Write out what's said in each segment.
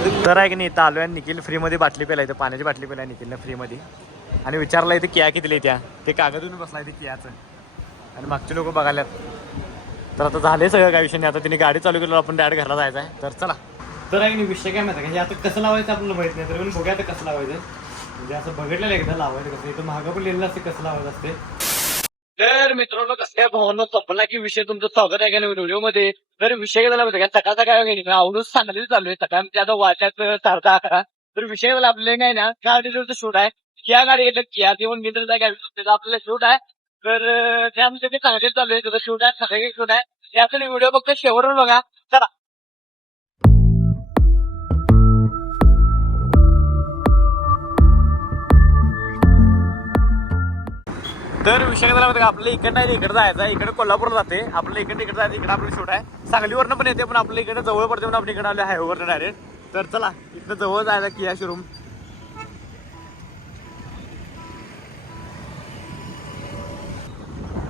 तर आहे की नाही इथं आलो आहे निखिल फ्रीमध्ये बाटली पेला इथं पाण्याची बाटली पेला निखिलनं फ्रीमध्ये आणि विचारलं इथे किया किती त्या ते कागदून बसला इथे कियाचं आणि मागचे लोक बघायला तर आता झाले सगळं काय विषय नाही आता तिने गाडी चालू केलं आपण डायरेक्ट घरला जायचं आहे तर चला तर आहे की नाही विषय काय माहिती का हे आता कसं लावायचं आपल्याला माहित नाही तर पण बघूया आता कसं लावायचं म्हणजे असं बघितलेलं एकदा लावायचं कसं इथं महागा पण लिहिलेलं असते कसं लावायचं असते तर मित्रांनो कसं भावना संपला की विषय तुमचं स्वागत आहे का नाही व्हिडिओमध्ये तर विषय झाला माहिती का सकाळ सकाळ आवडून सांगली चालू आहे सकाळ आता वाट्यात 10:11 तर विषय झाला आपल्याला काय ना गाडीचं शूट आहे किया गाडी घेतलं किया देऊन मित्र त्याचा आपल्याला शूट आहे तर त्यामध्ये ते सांगलीत चालू आहे तुझं शूट आहे सगळे शूट आहे त्याचा व्हिडिओ फक्त शेवटवर बघा चला तर विषय झाला माहिती का आपल्या इकडे नाही इकडे जायचं इकडे कोल्हापूर जाते आपल्या इकडे जायचं इकडे आपलं शूट आहे सांगलीवरनं पण येते पण आपल्या इकडे जवळ पडते पण आपण इकडे आले हायवेवरनं डायरेक्ट तर चला इकडे जवळ जायचं किया शोरूम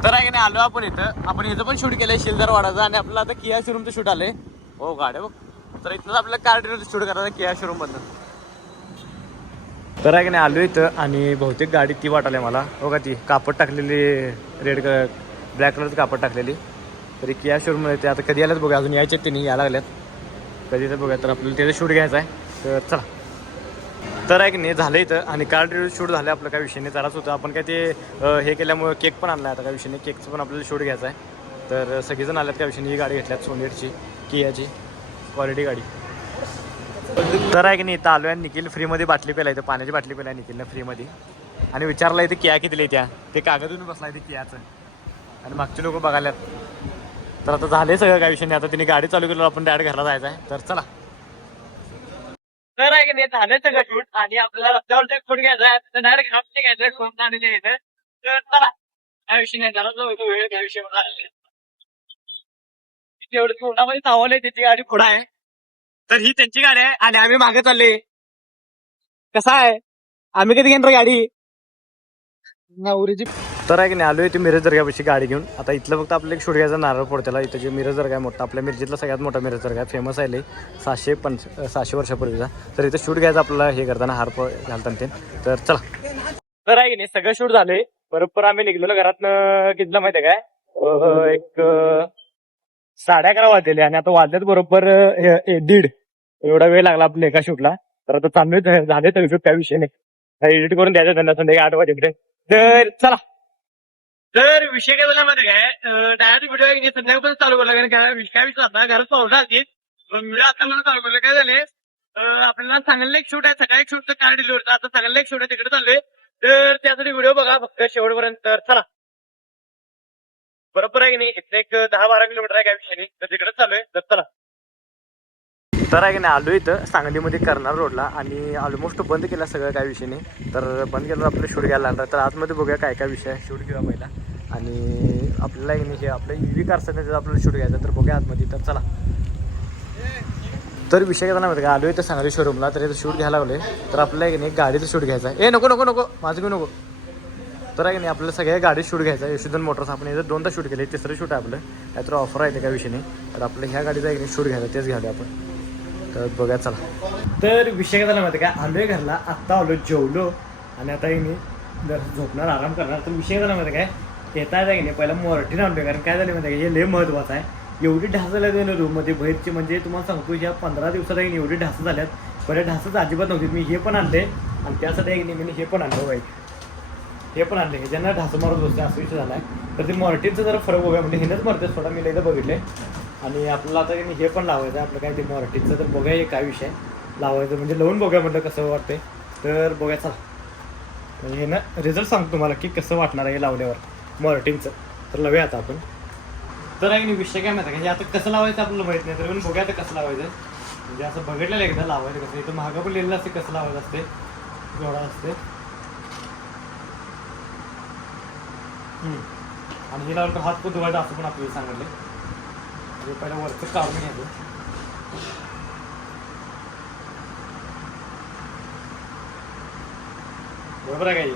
तर आहे की नाही आलो आपण इथं पण शूट केलंय शिलदार वाडाचं आणि आपल्याला आता किया शोरूमचं शूट आलंय हो गाड्या बघ तर इथं आपल्याला कार शूट करायचं किया शोरूम मधनं तर आहे की नाही आलो इथं आणि बहुतेक गाडी ती वाटाली मला हो का ती कापड टाकलेली रेड कलर ब्लॅक कलरचं कापड टाकलेली तरी किया शोरूम ते आता कधी आल्याच बघा अजून यायचे ते नाही यायला लागल्यात कधी तर बघा तर आपल्याला त्याचं शूट घ्यायचं आहे तर चला तर आहे की नाही झालं इथं आणि कार ड्रिव्ह शूट झालं आपलं काय विषय नाही जराच होतं आपण काय ते हे केल्यामुळे केक पण आणला आता काय विषय नाही केकचं पण आपल्याला शूट घ्यायचं आहे तर सगळेजण आल्यात काय विषय नाही ही गाडी घेतल्यात सोनेटची कियाची क्वालिटी गाडी तर आहे की नाही इथं आलो आहे निखिल फ्रीमध्ये बाटली पेला इथं पाण्याची बाटली पेला निखिलनं फ्रीमध्ये आणि विचारलं इथे किया किती त्या ते कागदून बसला इथे कियाचं आणि मागचे लोक बघायला तर आता झाले सगळं काय विषय नाही आता तिने गाडी चालू केलं आपण डायरेक्ट घरला जायचं आहे तर चला तर आहे की नाही झालं सगळं शूट आणि आपल्याला रस्त्यावर फूट घ्यायचा आहे डायरेक्ट घरात घ्यायचं कोणता आणि घ्यायचं तर चला काय विषय नाही झाला जो वेळ काय विषय मला तेवढं तोंडामध्ये चावलंय त्याची गाडी पुढं आहे तर ही त्यांची गाडी आहे आणि आम्ही मागे चालले कसा आहे आम्ही कधी घेणार गाडी नवरीची तर आहे की नाही आलोय ते मिरज दर्ग्यापाशी गाडी घेऊन आता इथलं फक्त आपल्याला एक शूट घ्यायचा नारळ पडतेला इथं जे मिरज दर्गा आहे मोठा आपल्या मिरजेतला सगळ्यात मोठा मिरज दर्गा आहे फेमस आहे 700 वर्षापूर्वीचा तर इथं शूट घ्यायचा आपल्याला हे करताना हार घालताना ते तर चला तर आहे की नाही सगळं शूट झालंय बरोबर आम्ही निघलो घरातनं कितीला माहिती आहे काय एक 11:30 वाजले आणि आता वाजल्यात बरोबर 1:30 एवढा वेळ लागला आपल्या एका शूटला तर आता चांगले झाले तर शूट काय विषय नाही एडिट करून द्यायचं त्यांना संध्याकाळी 8 वाजेपर्यंत तर चला तर विषय काय झाला माहिती काय डायरेक्ट व्हिडिओ संध्याकाळपर्यंत चालू करला कारण काय विषय आता घरात पाहुणा असतील व्हिडिओ आता मला चालू करलं काय झाले आपल्याला सांगायला एक शूट आहे सकाळी शूट कार डिलिव्हरचा आता सांगायला एक शूट आहे तिकडे चालले तर त्यासाठी व्हिडिओ बघा फक्त शेवटपर्यंत तर चला बरोबर आहे की नाही एक 10-12 किलोमीटर आहे काय विषय नाही तर तिकडे चालू आहे तर चला तर आहे की नाही आलो इथं सांगलीमध्ये करणार रोडला आणि ऑलमोस्ट बंद केला सगळं काय विषय नाही तर बंद केलं आपलं शूट घ्यायला लागणार तर आतमध्ये बघूया काय काय विषय आहे शूट घेऊया पहिला आणि आपल्याला नाही हे आपल्या EV कार सगळं आपल्याला शूट घ्यायचं तर बघूया आतमध्ये तर चला तर विषय काय माहिती का आलो इथं सांगली शोरूमला तर इथं शूट घ्यायला लागले तर आपल्याला की नाही गाडीचं शूट घ्यायचं आहे नको नको नको माझं घेऊ नको तर आहे की नाही आपल्याला सगळ्या गाडी शूट घ्यायचा आहे यशोधन मोटर्स आपण इथं 2दा शूट केले तिसरं शूट आहे आपलं काहीतरी ऑफर आहे काय विषय नाही तर आपल्या ह्या गाडीचा एक शूट घ्यायचा तेच घ्यायला आपण तर बघा चला तर विषय काय झाला माहिती काय आलोय घरला आत्ता आलो जेवलो आणि आता मी जर झोपणार आराम करणार तर विषय झाला माहिती काय येता आहे की नाही पहिला मोरटीन आणतोय कारण काय झालं माहिती हे लय महत्वाचं आहे एवढी ढासं झाल्या ना रूममध्ये बाहेरची म्हणजे तुम्हाला सांगतो ह्या 15 दिवसात एवढी ढासं झाल्यात बऱ्या ढासंच अजिबात नव्हती मी हे पण आणले आणि त्यासाठी एक नाही मी हे पण आणलं वाईट हे पण आणले ज्यांना ढासं मारत बसते असं विषय झाला आहे तर ते मॉर्टिनचं जरा फरक बघूया म्हणजे हेच मरते थोडा मी एकदा बघितले आणि आपल्याला आता हे पण लावायचं आहे आपलं काय ते मॉर्टिनचं तर बघूया काय विषय लावायचं म्हणजे लावून बघूया म्हटलं कसं वाटतंय तर बघूया चला म्हणजे हे ना रिझल्ट सांगतो तुम्हाला की कसं वाटणार आहे हे लावल्यावर मॉर्टिनचं तर लावूया आता आपण तर आहे विषय काय माहिती का हे आता कसं लावायचं आपल्याला माहित नाही तर पण बघूया आता कसं लावायचं म्हणजे असं बघितलेलं एकदा लावायचं कसं इथं महागा पण लिहिलेलं असते कसं लावायचं असते जोडा असते आणि हे लावलं तर हात पण धुवायचा असं पण आपल्याला सांगितलं म्हणजे पहिला वरचं काढून घ्यायचं बरोबर आहे काय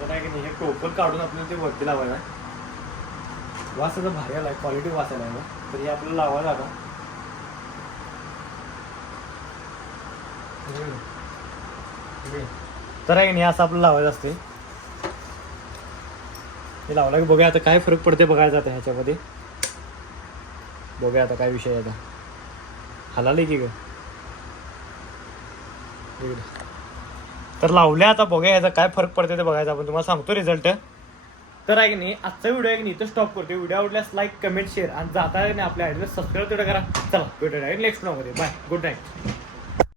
तर आहे की नाही हे टोप टोपण काढून आपल्याला ते वरती लावायला आहे. वास आता भारी आला आहे, क्वालिटी वास आला आहे. तर हे आपल्याला लावायला आता तर आहे की नाही असं आपलं लावायचं असते. हे लावला की बघूया आता काय फरक पडते बघायचं आता ह्याच्यामध्ये. बघूया आता काय विषय आहे आता. हलाले की ग तर लावल्या आता बघूया ह्याचा काय फरक पडते ते बघायचं आपण. तुम्हाला सांगतो रिझल्ट. तर आहे की नाही आजचा व्हिडिओ आहे की नाही इथं स्टॉप करतो. व्हिडिओ आवडल्यास लाईक कमेंट शेअर आणि जाता नाही आपल्या आयडीला सबस्क्राईब तेवढं करा. चला भेटूया नेक्स्ट व्हिडिओमध्ये. Bye good night.